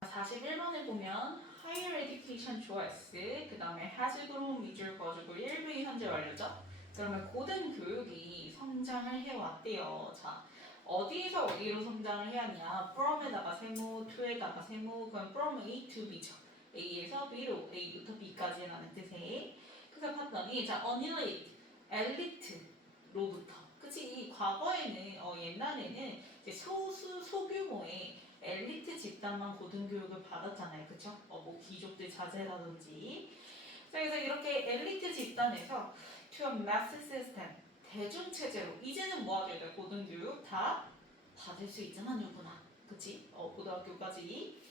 41번에 보면 Higher Education choice, 그 다음에 has grown 밑줄 그어주고 1부 현재 완료죠? 그러면 고등교육이 성장을 해왔대요. 자, 어디에서 어디로 성장을 해왔냐? from에다가 세모, to에다가 세모, 그럼 from A to B죠. A에서 B로, A부터 B까지라는 뜻의. 그래서 봤더니 자, elite, 엘리트로부터. 그치? 이 과거에는 옛날에는 이제 소규모의 엘리트 집단만 고등교육을 받았잖아요. 그쵸? 뭐 귀족들 자제라든지. 자, 그래서 이렇게 엘리트 집단에서 to a mass system, 대중체제로 이제는 뭐 하게 돼? 고등교육 다 받을 수 있잖아, 누구나. 그치? 고등학교까지.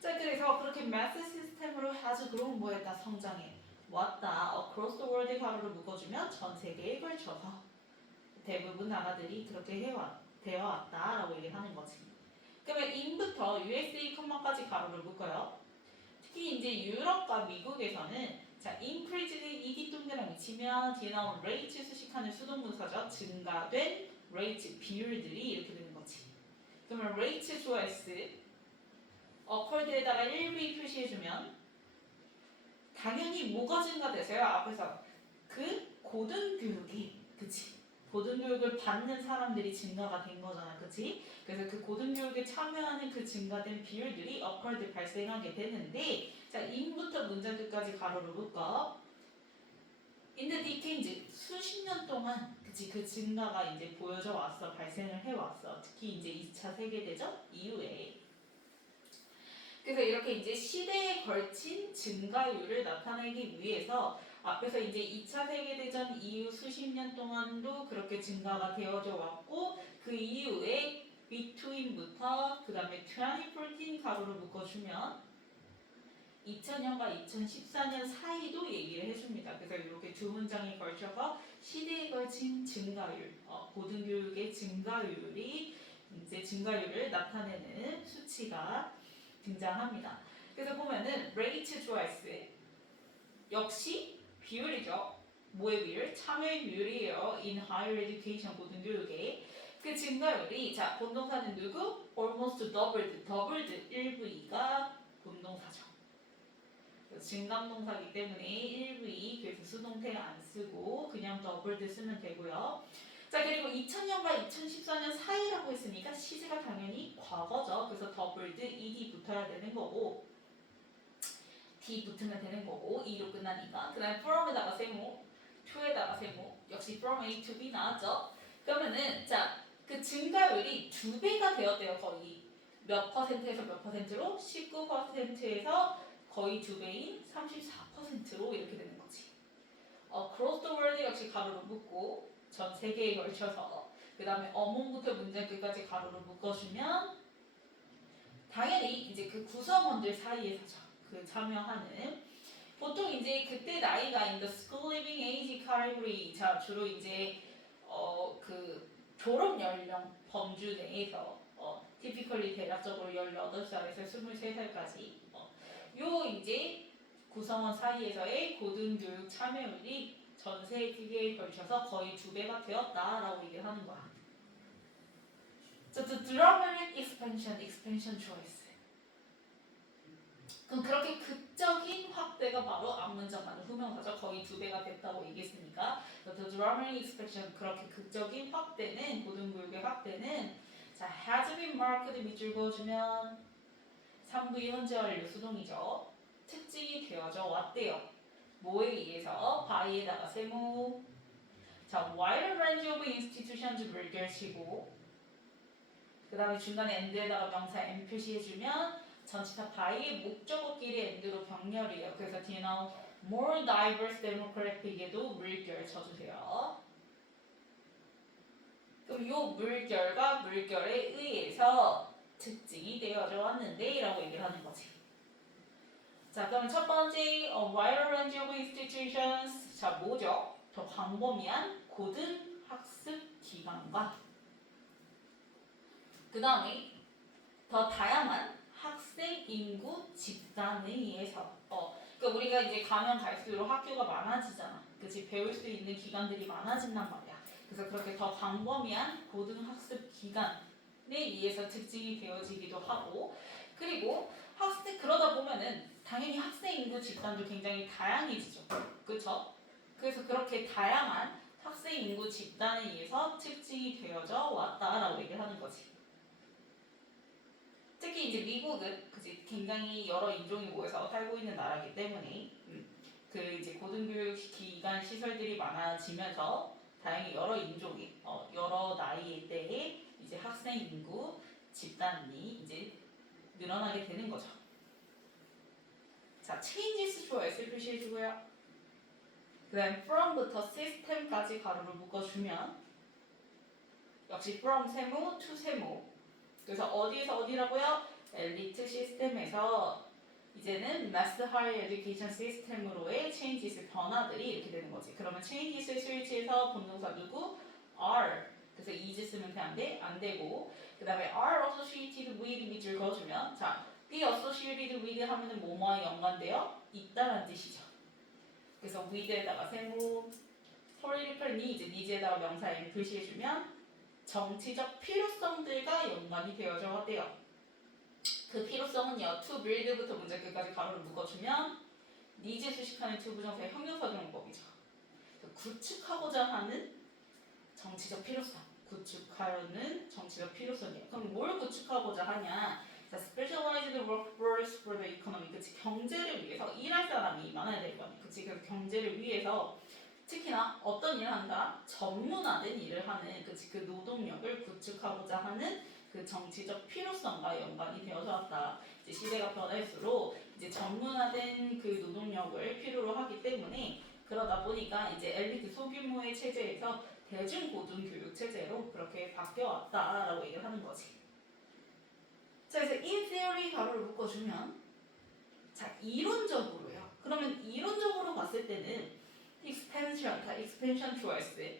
자, 그래서 그렇게 mass 시스템으로 아주 그런 뭐에 다 성장해 왔다. across the world 가로를 묶어주면 전 세계에 걸쳐서 대부분 나라들이 그렇게 되어 왔다라고 얘기하는 거지. 그러면 in부터 USA, 까지 가로를 묶어요. 특히 이제 유럽과 미국에서는 자, increased ed 동그라미 치면 뒤에 나온 rate 수식하는 수동문사죠. 증가된 rate 비율들이 이렇게 되는 거지. 그러면 rate 조회스 어컬드에다가 1v 표시해주면 당연히 뭐가 증가되세요? 앞에서 그 고등교육이 그치? 고등교육을 받는 사람들이 증가가 된 거잖아, 그치? 그래서 그 고등교육에 참여하는 그 증가된 비율들이 어컬드 발생하게 되는데 자, in부터 문장 끝까지 가로로 묶어 in the decades 수십 년 동안 그치? 그 증가가 이제 보여져 왔어, 발생을 해왔어. 특히 이제 2차 세계대전 이후에 그래서 이렇게 이제 시대에 걸친 증가율을 나타내기 위해서 앞에서 이제 2차 세계대전 이후 수십 년 동안도 그렇게 증가가 되어져 왔고 그 이후에 between부터 그 다음에 2014 가로로 묶어주면 2000년과 2014년 사이도 얘기를 해줍니다. 그래서 이렇게 두 문장에 걸쳐서 시대에 걸친 증가율, 고등교육의 증가율이 이제 증가율을 나타내는 수치가 등장합니다. 그래서 보면은 rate choice 역시 비율이죠. 뭐의 비율? 참여의 비율이에요. in higher education 고등교육의 그 증가율이 자 본동사는 누구? almost doubled, doubled 1v2가 본동사죠. 증강동사기 때문에 1v2 그래서 수동태 안 쓰고 그냥 doubled 쓰면 되고요. 자 그리고 2000년과 2014년 사이라고 했으니까 시제가 당연히 과거죠. 그래서 doubled ed 붙어야 되는 거고 D 붙으면 되는 거고 2로 끝나니까 그 다음에 from에다가 세모 2에다가 세모 역시 from A to B 나왔죠. 그러면은 자 그 증가율이 2배가 되었대요. 거의 몇 퍼센트에서 몇 퍼센트로? 19%에서 거의 2배인 34%로 이렇게 되는 거지. across the world 역시 가로로 묶고 전 세계에 걸쳐서 그 다음에 어몽부터 문장 끝까지 가로로 묶어주면 당연히 이제 그 구성원들 사이에서죠. 그 참여하는 보통 이제 그때 나이가 in the school living age category 자 주로 이제 그 졸업 연령 범주 내에서 typically 대략적으로 18살에서 23살까지 요 이제 구성원 사이에서의 고등교육 참여율이 전 세계에 걸쳐서 거의 2배가 되었다라고 얘기를 하는 거야. 자, the dramatic expansion choice. 그럼 그렇게 극적인 확대가 바로 앞문장만의 후명사죠. 거의 2배가 됐다고 얘기했으니까 the dramatic expansion 그렇게 극적인 확대는 고등교육의 확대는 자 has been marked 밑줄 그어주면 3부의 현재 완료 수동이죠. 특징이 되어져 왔대요. 뭐에 의해서? by에다가 세모 자 wide range of institutions 물결치고 그 다음에 중간에 and에다가 명사 and 표시해주면 전치사 by의 목적어끼리 and로 병렬이에요. 그래서 뒤에 나온 more diverse demograpic에도 물결 쳐주세요. 그럼 이 물결과 물결에 의해서 특징이 되어져 왔는데 라고 얘기를 하는 거지. 자 그럼 첫 번째 wide range of institutions 자 뭐죠? 더 광범위한 고등학습 기관과 그 다음에 더 다양한 학생 인구 집단에 의해서 그러니까 우리가 이제 가면 갈수록 학교가 많아지잖아. 그치? 배울 수 있는 기관들이 많아진단 말이야. 그래서 그렇게 더 광범위한 고등학습 기관에 의해서 특징이 되어지기도 하고 그리고 당연히 학생 인구 집단도 굉장히 다양해지죠. 그렇죠? 그래서 그렇게 다양한 학생 인구 집단에 의해서 특징이 되어져 왔다라고 얘기를 하는 거지. 특히 이제 미국은 그지 굉장히 여러 인종이 모여서 살고 있는 나라이기 때문에 그 이제 고등교육 기관 시설들이 많아지면서 다행히 여러 인종이 여러 나이의 때에 이제 학생 인구 집단이 이제 늘어나게 되는 거죠. 자, changes choice를 표시해주고요. 그 다음 from부터 system까지 가로를 묶어주면 역시 from 세모 to 세모. 그래서 어디에서 어디라고요? 엘리트 시스템에서 이제는 mass higher education 시스템으로의 changes 변화들이 이렇게 되는 거지. 그러면 changes 스위치에서 본동사 누구? are. 그래서 is 쓰면 안 되고 그 다음에 are associated with 밑줄 그어주면 자 be associated with 하면은 뭐뭐와 연관되어 있다는 뜻이죠. 그래서 with에다가 세모 theoretical needs에다가 명사 m 표시해주면 정치적 필요성들과 연관이 되어져 왔대요. 그 필요성은요, to build부터 문제 끝까지 가로를 묶어주면 needs 수식하는 to 부정사의 형용사정법이죠. 구축하고자 하는 정치적 필요성, 구축하려는 정치적 필요성이에요. 그럼 뭘 구축하고자 하냐? 자, specialized workforce for the economy. 그치, 경제를 위해서 일할 사람이 많아야 될 거 아니야. 그치, 그래서 경제를 위해서 특히나 어떤 일을 한다? 전문화된 일을 하는 그 노동력을 구축하고자 하는 그 정치적 필요성과 연관이 되어져 왔다. 이제 시대가 변할수록 이제 전문화된 그 노동력을 필요로 하기 때문에 그러다 보니까 이제 엘리트 소규모의 체제에서 대중고등교육 체제로 그렇게 바뀌어왔다라고 얘기를 하는 거지. 자, 그래서 in theory 가로를 묶어주면 자, 이론적으로요. 그러면 이론적으로 봤을 때는 expansion 좋아했어요.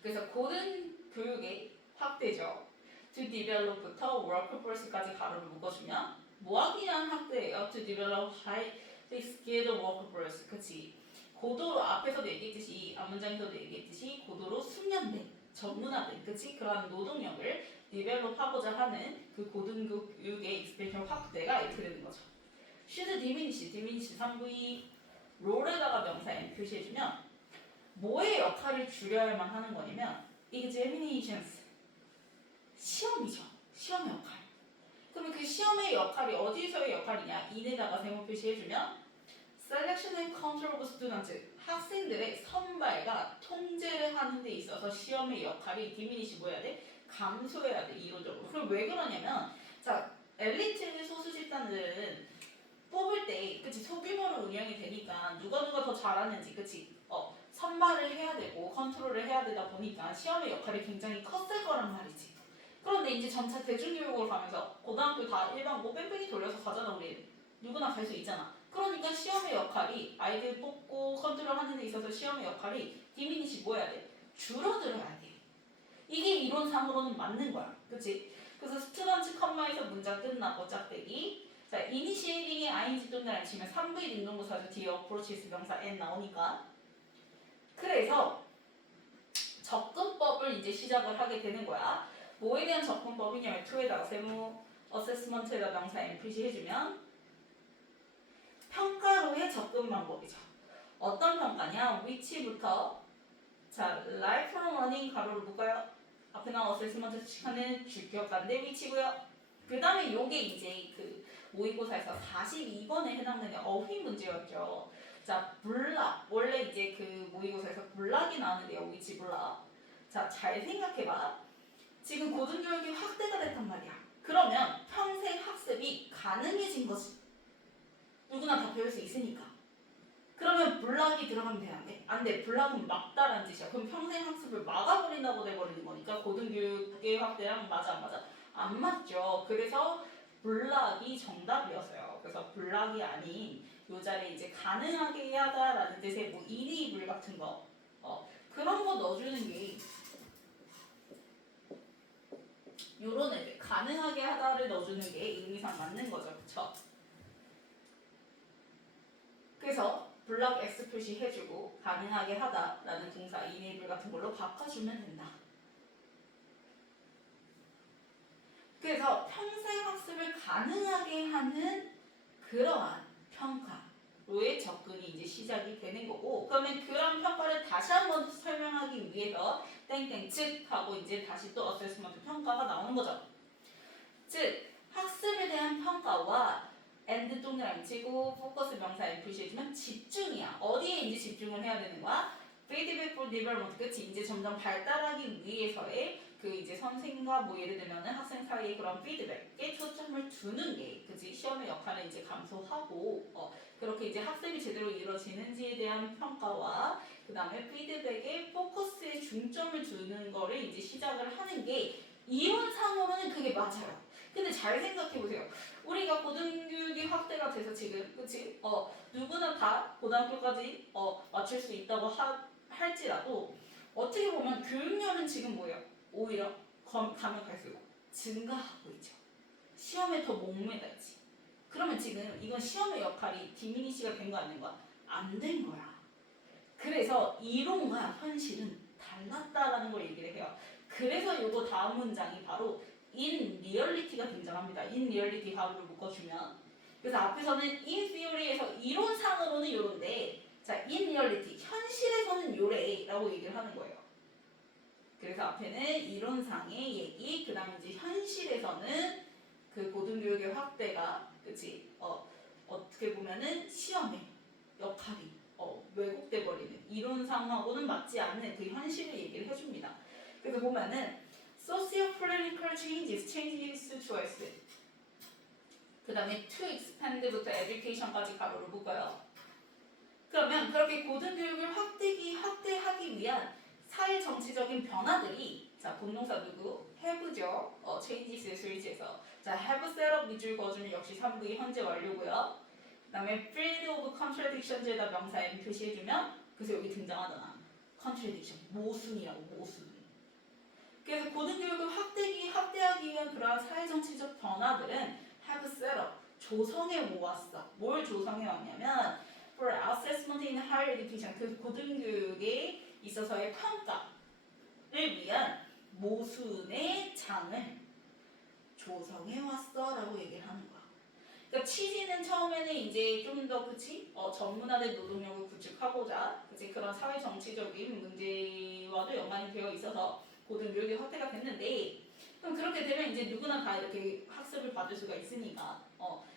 그래서 고등교육의 확대죠. to develop부터 workforce까지 가로를 묶어주면 뭐 하기 위한 확대예요? to develop high skilled workforce. 그치? 고도로 앞에서도 얘기했듯이 앞문장에서도 얘기했듯이 고도로 숙련된 전문화된 그치? 그러한 노동력을 디벨롭하고자 하는 그 고등교육의 익스펜션 확대가 이렇게 되는 거죠. should diminish 3V 롤에다가 명사 n 표시해주면 뭐의 역할을 줄여야만 하는 거냐면 examinations 시험이죠. 시험의 역할. 그러면 그 시험의 역할이 어디서의 역할이냐? 인에다가 세모 표시해주면 selection and control of students 학생들의 선발과 통제를 하는 데 있어서 시험의 역할이 diminish 뭐 해야 돼? 감소해야 돼. 이론적으로. 그럼 왜 그러냐면 자 엘리트 소수 집단들은 뽑을 때 그치 소규모로 운영이 되니까 누가 더 잘하는지 그치 선발을 해야 되고 컨트롤을 해야 되다 보니까 시험의 역할이 굉장히 컸을 거란 말이지. 그런데 이제 점차 대중교육으로 가면서 고등학교 다 일반 뭐 뺑뺑이 돌려서 가잖아 우리 누구나 갈 수 있잖아. 그러니까 시험의 역할이 아이들 뽑고 컨트롤하는 데 있어서 시험의 역할이 디미니시 뭐 해야 돼? 줄어들어야 돼. 이게 이론상으로는 맞는 거야. 그치? 그래서 스튜던트 컴마에서 문장 끝나고 짝대기 자, 이니시에이팅이 ing 또는 치면 3V 능동부사죠. 뒤에 approaches 명사 n 나오니까. 그래서 접근법을 이제 시작을 하게 되는 거야. 뭐에 대한 접근법이냐면 to에다가 세무, assessment에다 명사 n 표시해주면 평가로의 접근 방법이죠. 어떤 평가냐? which부터 자, lifelong learning 가로를 묶어요. 앞에 나온 assessment 시간은 주격관대 which고요. 그 다음에 요게 이제 그 모의고사에서 42번에 해당되는 어휘 문제였죠. 자, 블락. 원래 이제 그 모의고사에서 블락이 나오는데요. 위치 블락. 자, 잘 생각해봐. 지금 고등교육이 확대가 됐단 말이야. 그러면 평생 학습이 가능해진 거지. 누구나 다 배울 수 있으니까. 그러면 블락이 들어가면 돼, 안 돼? 안 돼. 블락은 막다라는 뜻이야. 그럼 평생 학습을 막아버린다고 돼버리는 거니까 고등교육의 확대랑 맞아, 안 맞아? 안 맞죠. 그래서 블락이 정답이었어요. 그래서 블락이 아닌 요 자리에 이제 가능하게 하다라는 뜻의 뭐 일이불 같은 거 그런 거 넣어주는 게 요런 애들 가능하게 하다를 넣어주는 게 의미상 맞는 거죠. 그쵸? 그래서 블락 X 표시 해주고 가능하게 하다라는 동사 enable 같은 걸로 바꿔주면 된다. 그래서 평생 학습을 가능하게 하는 그러한 평가로의 접근이 이제 시작이 되는 거고, 그러면 그런 평가를 다시 한번 설명하기 위해서 땡땡 즉 하고 이제 다시 또 어세스먼트 평가가 나오는 거죠. 즉 학습에 대한 평가와 and 동그라미 치고 포커스 명사 appreciate면 집중이야. 어디에 이제 집중을 해야 되는 거야? feedback for development, 그치? 이제 점점 발달하기 위해서의 그 이제 선생과 뭐 예를 들면은 학생 사이의 그런 피드백에 초점을 두는 게, 그치? 시험의 역할을 이제 감소하고 그렇게 이제 학습이 제대로 이루어지는지에 대한 평가와 그 다음에 피드백에 포커스에 중점을 두는 거를 이제 시작을 하는 게 이론상으로는 그게 맞아요. 근데 잘 생각해보세요. 우리가 고등교육이 확대가 돼서 지금, 그치? 누구나 다 고등학교까지 맞출 수 있다고 할지라도 어떻게 보면 교육열은 지금 뭐예요? 오히려 가면 갈수록 증가하고 있죠. 시험에 더 목매다 있지. 그러면 지금 이건 시험의 역할이 디미니시가 된 거 아닌 거야? 안 된 거야. 그래서 이론과 현실은 달랐다라는 걸 얘기를 해요. 그래서 요거 다음 문장이 바로 in reality가 등장합니다. in reality 하루를 묶어주면. 그래서 앞에서는 in theory에서 이론상으로는 요런데, 자, in reality, 현실에서는 요래라고 얘기를 하는 거예요. 그래서 앞에는 이론상의 얘기, 그 다음에 이제 현실에서는 그 고등교육의 확대가, 그치? 어떻게 보면은 시험의 역할이 왜곡돼 버리는, 이론상하고는 맞지 않는 그 현실을 얘기를 해줍니다. 그래서 보면은 socio-political changes to choice, 그 다음에 to expand부터 education까지 가로를 묶어요. 그러면 그렇게 고등교육을 확대하기 위한 사회 정치적인 변화들이, 자, 본동사 누구? have죠. changes의 수일지에서. 자, have set up 밑줄 그어주면 역시 3부의 현재 완료고요. 그 다음에 field of contradictions에다 명사 m 표시해주면, 그래서 여기 등장하잖아. contradiction, 모순이라고, 모순. 그래서 고등교육을 확대하기 위한 그러한 사회정치적 변화들은 have set up, 조성해 모았어. 뭘 조성해 왔냐면 for assessment in higher education, 그 고등교육에 있어서의 평가를 위한 모순의 장을 조성해 왔어라고 얘기를 하는 거야. 그러니까 취지는 처음에는 이제 좀 더, 그치? 전문화된 노동력을 구축하고자, 그치? 그런 사회 정치적인 문제와도 연관이 되어 있어서 고등교육이 확대가 됐는데, 그럼 그렇게 되면 이제 누구나 다 이렇게 학습을 받을 수가 있으니까,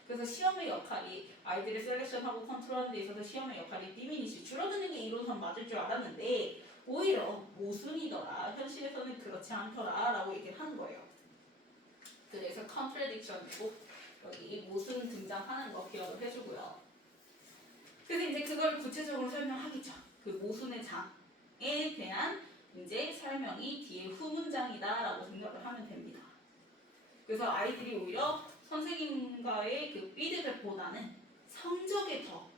그래서 시험의 역할이 아이들을 셀렉션하고 컨트롤하는 데 있어서 시험의 역할이 디미니시, 줄어드는 게 이론상 맞을 줄 알았는데 오히려 모순이더라, 현실에서는 그렇지 않더라 라고 얘기를 하는 거예요. 그래서 contradiction이고 여기 모순 등장하는 거 기억을 해주고요. 그래서 이제 그걸 구체적으로 설명하겠죠. 그 모순의 장에 대한 이제 설명이 뒤에 후문장이다라고 생각을 하면 됩니다. 그래서 아이들이 오히려 선생님과의 그 피드백보다는 성적에 더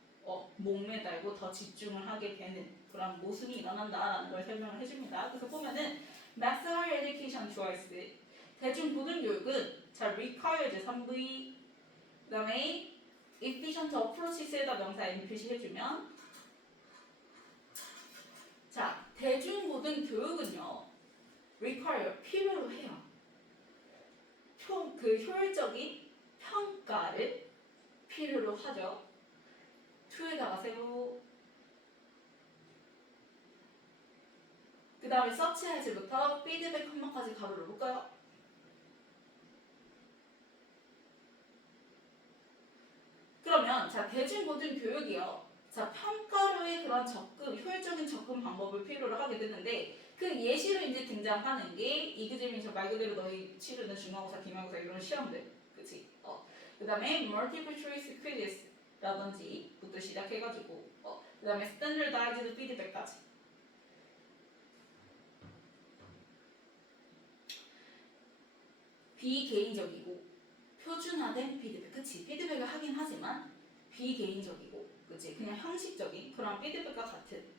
목매달고 더 집중을 하게 되는 그런 모순이 일어난다라는 걸 설명을 해줍니다. 그래서 보면은 Mass Higher Education Choice, 대중고등교육은 자, requires 3V, 그 다음에 efficient approaches에다 명사 N 표시해주면, 자, 대중고등교육은요 require, 필요로 해요. 그 효율적인 평가를 필요로 하죠. to에다가 세로, 그 다음에 서치해지부터 피드백 컴마까지 가로를 볼까요? 그러면 자, 대중고등교육이요. 자, 평가로의 그런 접근, 효율적인 접근 방법을 필요로 하게 되는데, 그 예시로 이제 등장하는 게 이그제미션, 말 그대로 너희 치르는 중간고사, 기말고사 이런 시험들, 그치? 그 다음에 multiple choice quizz라든지 부터 시작해가지고, 그 다음에 standardized feedback까지. 비개인적이고 표준화된 피드백, 그치? 피드백을 하긴 하지만 비개인적이고, 그치? 그냥 형식적인 그런 피드백과 같은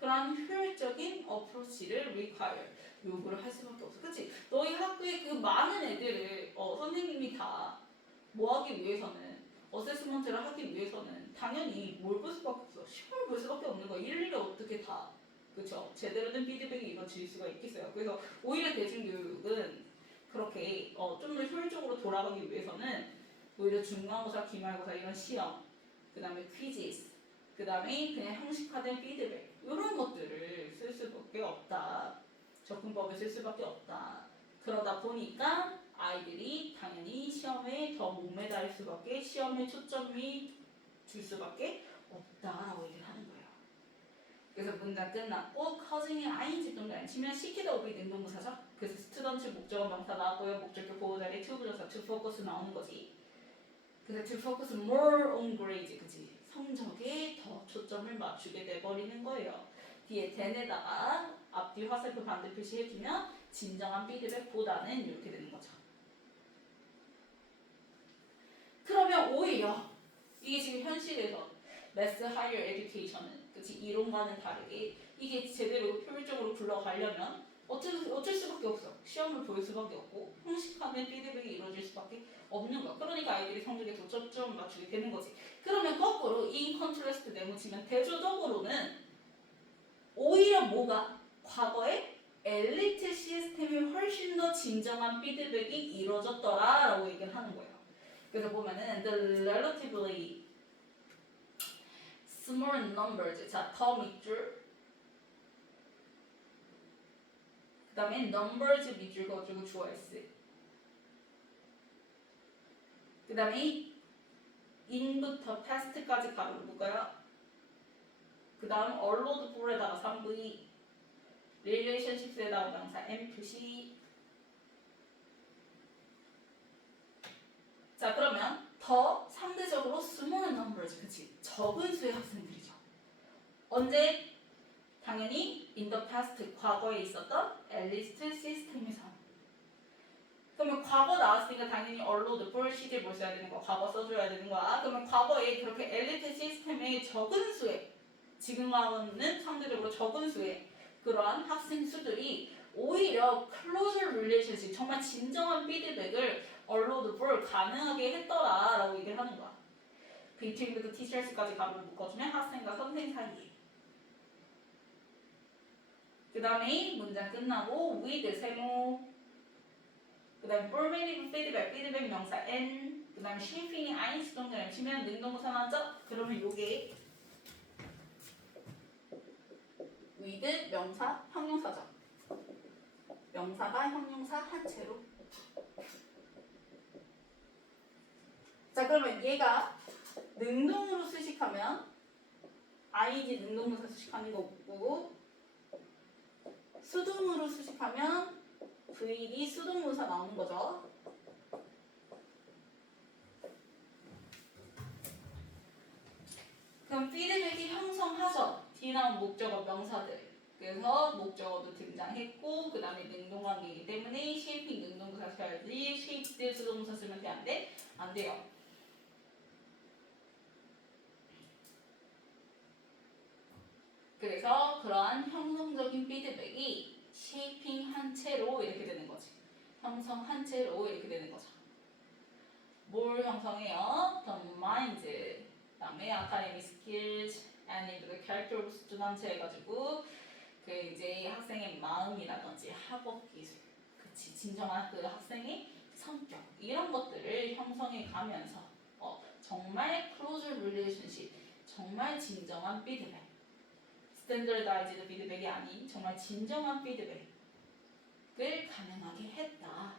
그런 효율적인 어프로치를 require, 요구를 할 수밖에 없어, 그치? 너희 학교에 그 많은 애들을 선생님이 다 뭐 하기 위해서는, 어세스먼트를 하기 위해서는 당연히 뭘 볼 수밖에 없어. 시험을 볼 수밖에 없는 거야. 일일이 어떻게 다, 그쵸? 제대로 된 피드백이 이루어질 수가 있겠어요. 그래서 오히려 대중교육은 그렇게 좀 더 효율적으로 돌아가기 위해서는 오히려 중간고사, 기말고사 이런 시험, 그 다음에 퀴즈스, 그 다음에 그냥 형식화된 피드백 이런 것들을 쓸 수밖에 없다. 접근법을 쓸 수밖에 없다. 그러다 보니까 아이들이 당연히 시험에 더 목매달 수밖에, 시험에 초점이 줄 수밖에 없다라고 얘기를 하는 거예요. 그래서 문장 끝났고 커징의 ing 동작 치면 시키다 오비 능동부사죠. 그래서 스튜던트 목적어 명사 나왔고요. 목적격 보호자리 to 부정사 to focus 나오는 거지. 그래서 to focus more on grades, 그치? 성적에 더 초점을 맞추게 돼버리는 거예요. 뒤에 then에다가 앞뒤 화살표 반대 표시해주면 진정한 피드백보다는 이렇게 되는 거죠. 그러면 오히려 이게 지금 현실에서 mass higher education은 그치? 이론과는 다르게 이게 제대로 효율적으로 굴러가려면 어쩔 수밖에 없어. 시험을 볼 수밖에 없고 형식화된 피드백이 이루어질 수밖에 없는 거야. 그러니까 아이들이 성적에 더 초점을 맞추게 되는 거지. 그러면 거꾸로 in contrast 내묻히면 대조적으로는 오히려 뭐가 과거에 엘리트 시스템이 훨씬 더 진정한 피드백이 이루어졌더라라고 얘기를 하는 거예요. 그래서 보면은 the relatively small numbers, 자, 더 밑줄, 그 다음에 numbers 밑줄 그어주고 주어 S, 그 다음에 in부터 past까지 가로 묶어요. 그 다음 allowed for에다가 3V, relationships에다가 명사 M 표시. 자, 그러면 더 상대적으로 small numbers, 그치? 적은 수의 학생들이죠. 언제? 당연히 in the past, 과거에 있었던 엘리트 시스템에서. 그러면 과거 나왔으니까 당연히 allowed for 시제 뭘 써야 되는 거야? 과거 써줘야 되는 거야. 그러면 과거에 그렇게 엘리트 시스템의 적은 수의, 지금과는 상대적으로 적은 수의 그러한 학생 수들이 오히려 closer relationship, 정말 진정한 피드백을 allowed for 가능하게 했더라라고 얘기를 하는 거야. between the teachers까지 가로를 묶어주면 학생과 선생 사이에. 그 다음에 문장 끝나고 with 세모, 그 다음에 formative feedback, 피드백 명사 n, 그 다음에 shaping이 ing 동작을 치면 능동부사 나왔죠? 그러면 요게 with 명사 형용사죠. 명사가 형용사 한 채로. 자, 그러면 얘가 능동으로 수식하면 ing 능동부사 수식하는 거고, 수동으로 수식하면 VD 수동문사 나오는 거죠. 그럼 피드백이 형성하죠. 뒤에 나온 목적어 명사들. 그래서 목적어도 등장했고 그 다음에 능동관계이기 때문에 쉐이핑 능동부사 써야지. 쉐이프드 수동문사 쓰면 돼? 안 돼? 안 돼요. 그래서 그러한 형성적인 피드백이 쉐이핑 한 채로 이렇게 되는 거지. 형성 한 채로 이렇게 되는 거죠. 뭘 형성해요? The mind, 그 다음에 academic skills and the character of student 해가지고 그 이제 학생의 마음이라든지 학업 기술, 그치, 진정한 그 학생의 성격 이런 것들을 형성해 가면서 정말 close relationship, 정말 진정한 피드백, standardized 피드백이 아닌 정말 진정한 피드백을 가능하게 했다.